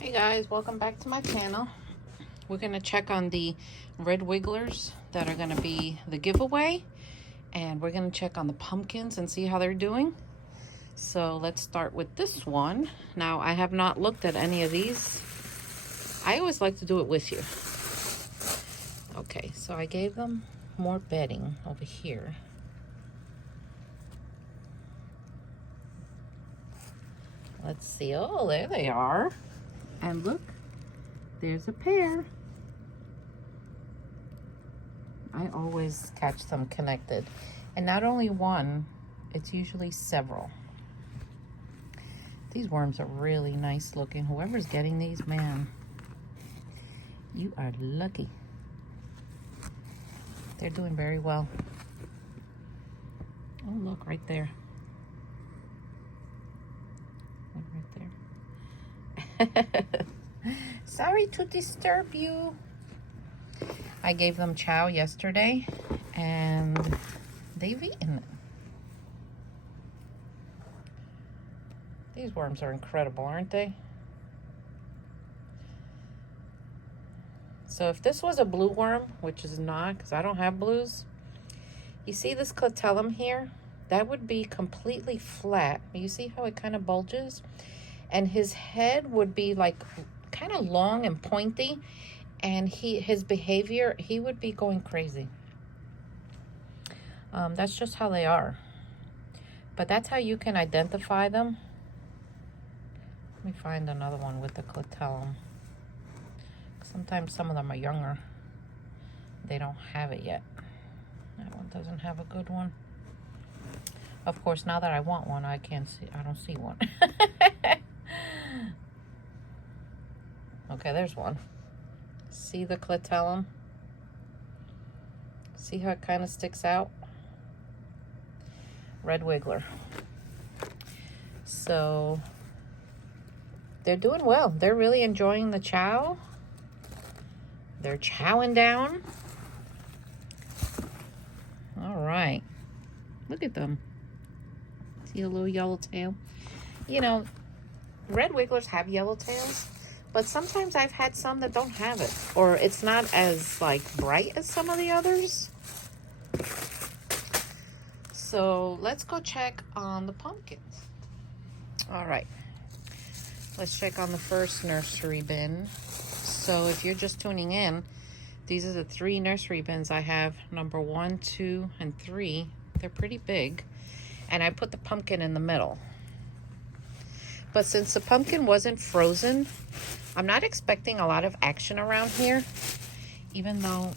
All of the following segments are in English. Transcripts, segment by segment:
Hey guys, welcome back to my channel. We're going to check on the red wigglers that are going to be the giveaway, and we're going to check on the pumpkins and see how they're doing. So let's start with this one. Now, I have not looked at any of these. I always like to do it with you. Okay, so I gave them more bedding over here. Let's see. Oh, there they are. And look, there's a pair. I always catch them connected. And not only one, it's usually several. These worms are really nice looking. Whoever's getting these, man, you are lucky. They're doing very well. Oh, look, right there. Right there. Sorry to disturb you. I gave them chow yesterday, and they've eaten it. These worms are incredible, aren't they? So if this was a blue worm, which is not, because I don't have blues, you see this clitellum here? That would be completely flat. You see how it kind of bulges? And his head would be like kind of long and pointy, and his behavior, he would be going crazy. That's just how they are. But that's how you can identify them. Let me find another one with the clitellum. Sometimes some of them are younger. They don't have it yet. That one doesn't have a good one. Of course, now that I want one, I don't see one. Okay, there's one. See the clitellum? See how it kind of sticks out? Red wiggler. So they're doing well. They're really enjoying the chow. They're chowing down. All right. Look at them. See a little yellow tail? You know, red wigglers have yellow tails, but sometimes I've had some that don't have it, or it's not as like bright as some of the others. So let's go check on the pumpkins. All right, let's check on the first nursery bin. So if you're just tuning in, these are the 3 nursery bins I have, number 1, 2, and 3. They're pretty big, and I put the pumpkin in the middle. But since the pumpkin wasn't frozen, I'm not expecting a lot of action around here, even though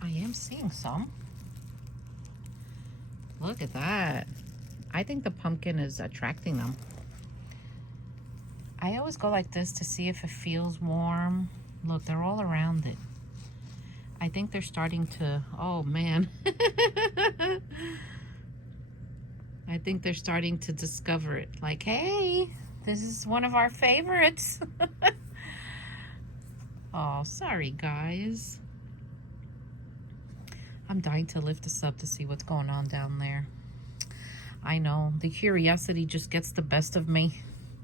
I am seeing some. Look at that. I think the pumpkin is attracting them. I always go like this to see if it feels warm. Look, they're all around it. I think they're starting to, oh man. I think they're starting to discover it. Like, hey, this is one of our favorites. Oh, sorry, guys. I'm dying to lift this up to see what's going on down there. I know, the curiosity just gets the best of me.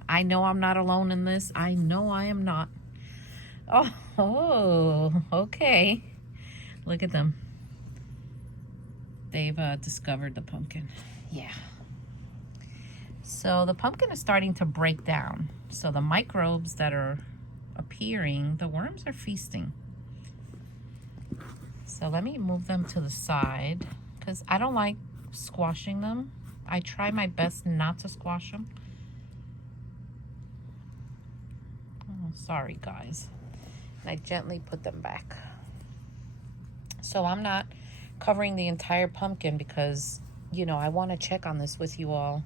I know I'm not alone in this. I know I am not. Oh, okay. Look at them. They've discovered the pumpkin. Yeah. So the pumpkin is starting to break down. So the microbes that are appearing, the worms are feasting. So let me move them to the side because I don't like squashing them. I try my best not to squash them. Oh, sorry, guys. And I gently put them back. So I'm not covering the entire pumpkin because, you know, I want to check on this with you all,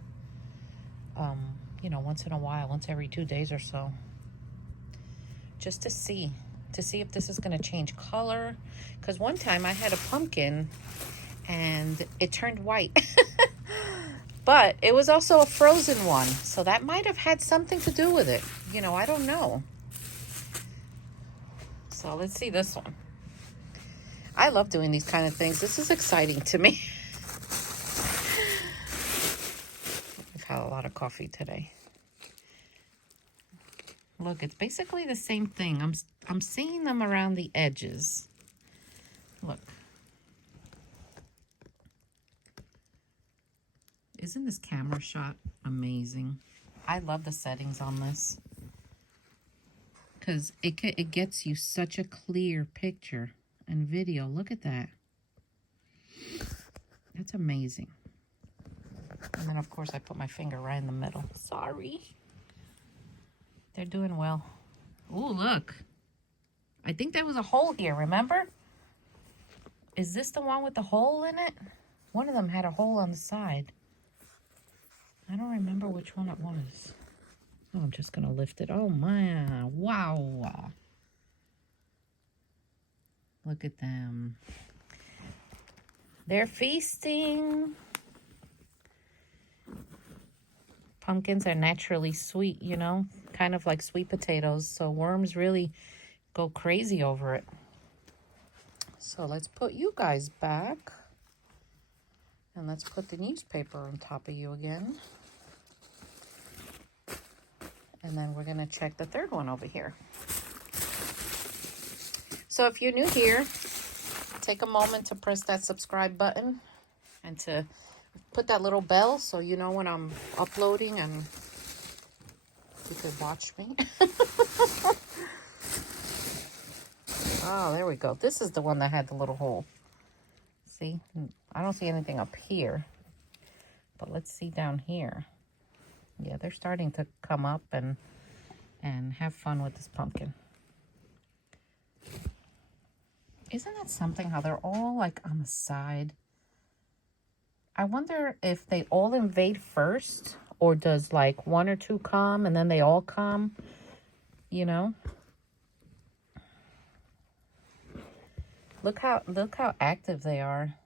you know, once in a while, once every 2 days or so, just to see if this is going to change color. Because one time I had a pumpkin and it turned white. But it was also a frozen one, so that might have had something to do with it. You know, I don't know. So let's see this one. I love doing these kind of things. This is exciting to me. I've had a lot of coffee today. Look, it's basically the same thing. I'm seeing them around the edges. Look. Isn't this camera shot amazing? I love the settings on this because it gets you such a clear picture and video. Look at that. That's amazing. And then, of course, I put my finger right in the middle. Sorry. They're doing well. Ooh, look. I think there was a hole here, remember? Is this the one with the hole in it? One of them had a hole on the side. I don't remember which one it was. Oh, I'm just going to lift it. Oh, my. Wow. Look at them. They're feasting. Pumpkins are naturally sweet, you know, kind of like sweet potatoes. So worms really go crazy over it. So let's put you guys back. And let's put the newspaper on top of you again. And then we're going to check the third one over here. So if you're new here, take a moment to press that subscribe button and to put that little bell so you know when I'm uploading and you can watch me. Oh, there we go. This is the one that had the little hole. See? I don't see anything up here. But let's see down here. Yeah, they're starting to come up and have fun with this pumpkin. Isn't that something how they're all like on the side? I wonder if they all invade first, or does like one or two come and then they all come, you know? Look how active they are.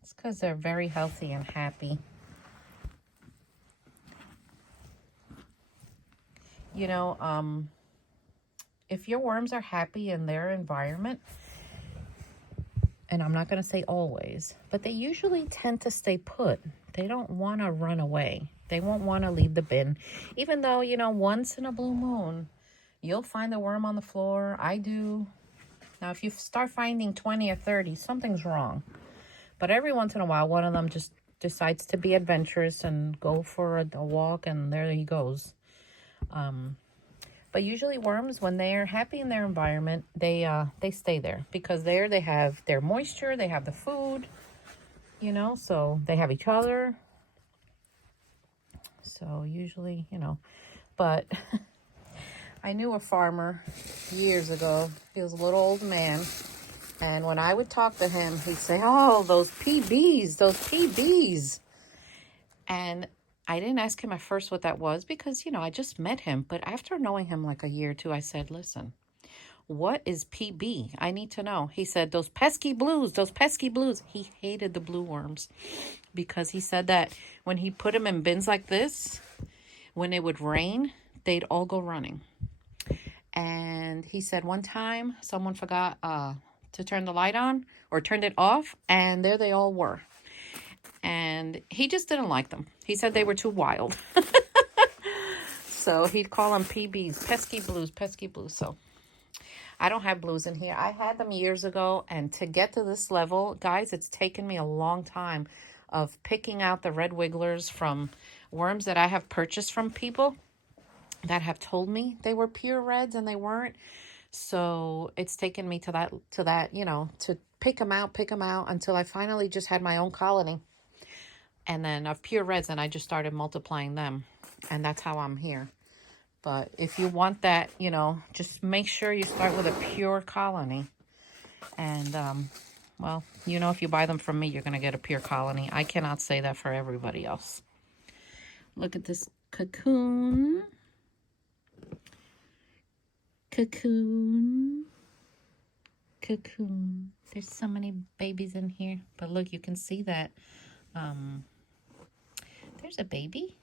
It's because they're very healthy and happy. You know, if your worms are happy in their environment, and I'm not going to say always, but they usually tend to stay put. They don't want to run away. They won't want to leave the bin. Even though, you know, once in a blue moon, you'll find the worm on the floor. I do. Now, if you start finding 20 or 30, something's wrong. But every once in a while, one of them just decides to be adventurous and go for a walk, and there he goes. But usually worms, when they're happy in their environment, they stay there because there they have their moisture, they have the food, you know, so they have each other. So usually, you know, but I knew a farmer years ago. He was a little old man. And when I would talk to him, he'd say, oh, those PBs. And I didn't ask him at first what that was because, you know, I just met him. But after knowing him like a year or two, I said, listen, what is PB? I need to know. He said, those pesky blues. He hated the blue worms because he said that when he put them in bins like this, when it would rain, they'd all go running. And he said one time someone forgot to turn the light on or turned it off, and there they all were. And he just didn't like them. He said they were too wild. So he'd call them PBs, pesky blues. So I don't have blues in here. I had them years ago, and to get to this level, guys, it's taken me a long time of picking out the red wigglers from worms that I have purchased from people that have told me they were pure reds and they weren't. So it's taken me to that, you know, to pick them out until I finally just had my own colony. And then of pure reds, and I just started multiplying them. And that's how I'm here. But if you want that, you know, just make sure you start with a pure colony. And, well, you know, if you buy them from me, you're going to get a pure colony. I cannot say that for everybody else. Look at this cocoon. Cocoon. There's so many babies in here. But look, you can see that there's a baby.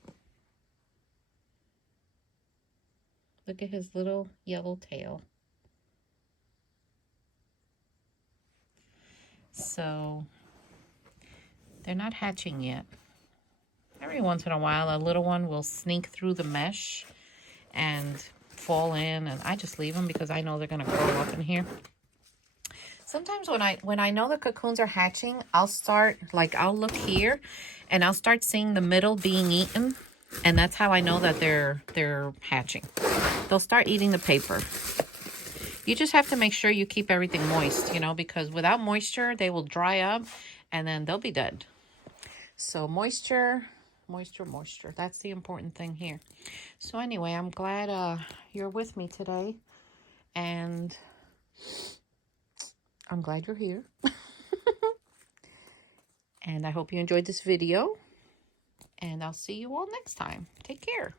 Look at his little yellow tail. So they're not hatching yet. Every once in a while, a little one will sneak through the mesh and fall in, and I just leave them because I know they're gonna grow up in here. Sometimes when I know the cocoons are hatching, I'll start, like, I'll look here and I'll start seeing the middle being eaten, and that's how I know that they're hatching. They'll start eating the paper. You just have to make sure you keep everything moist, you know, because without moisture, they will dry up and then they'll be dead. So moisture, moisture, moisture. That's the important thing here. So anyway, I'm glad you're with me today. And I'm glad you're here. And I hope you enjoyed this video. And I'll see you all next time. Take care.